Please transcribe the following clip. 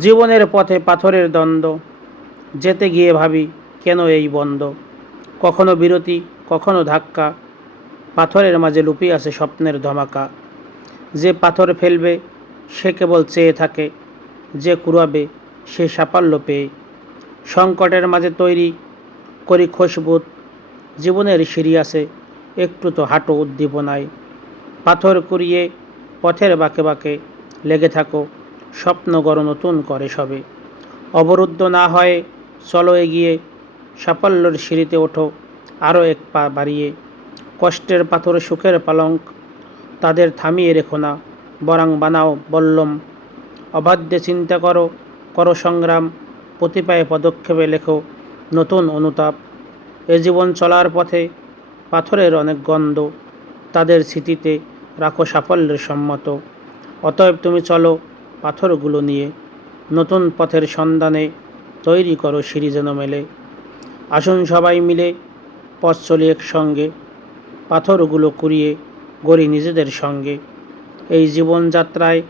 জীবনের পথে পাথরের দ্বন্দ্ব। যেতে গিয়ে ভাবি, কেন এই বন্ধ? কখনো বিরতি, কখনো ধাক্কা। পাথরের মাঝে লুকিয়ে আছে স্বপ্নের ধমাকা। যে পাথর ফেলবে, সে কেবল চেয়ে থাকে। যে কুড়াবে, সে সাফল্য পেয়ে। সংকটের মাঝে তৈরি করি খুশবুত জীবনের সিঁড়ি আছে একটু তো হাঁটো উদ্দীপনায়। পাথর কুড়িয়ে পথের বাঁকে বাঁকে লেগে থাকো। স্বপ্ন গড় নতুন করে সবে। অবরুদ্ধ না হয়ে চলো এগিয়ে, সাফল্যের সিঁড়িতে ওঠো আরও এক পা বাড়িয়ে। কষ্টের পাথর সুখের পালঙ্ক, তাদের থামিয়ে রেখো না, বরং বানাও বল্লম। অবাধ্যে চিন্তা করো করো সংগ্রাম প্রতিপায়ে পদক্ষেপে লেখো নতুন অনুতাপ। এ জীবন চলার পথে পাথরের অনেক গন্ধ, তাদের স্মৃতিতে রাখো সাফল্যের সম্মত। অতএব তুমি চলো পাথরগুলো নিয়ে নতুন পথের সন্ধানে তৈরি করো সিঁড়ি যেন মেলে। আসুন সবাই মিলে পথ চলি একসঙ্গে, পাথরগুলো কুড়িয়ে গড়ি নিজেদের সঙ্গে। এই জীবনযাত্রায়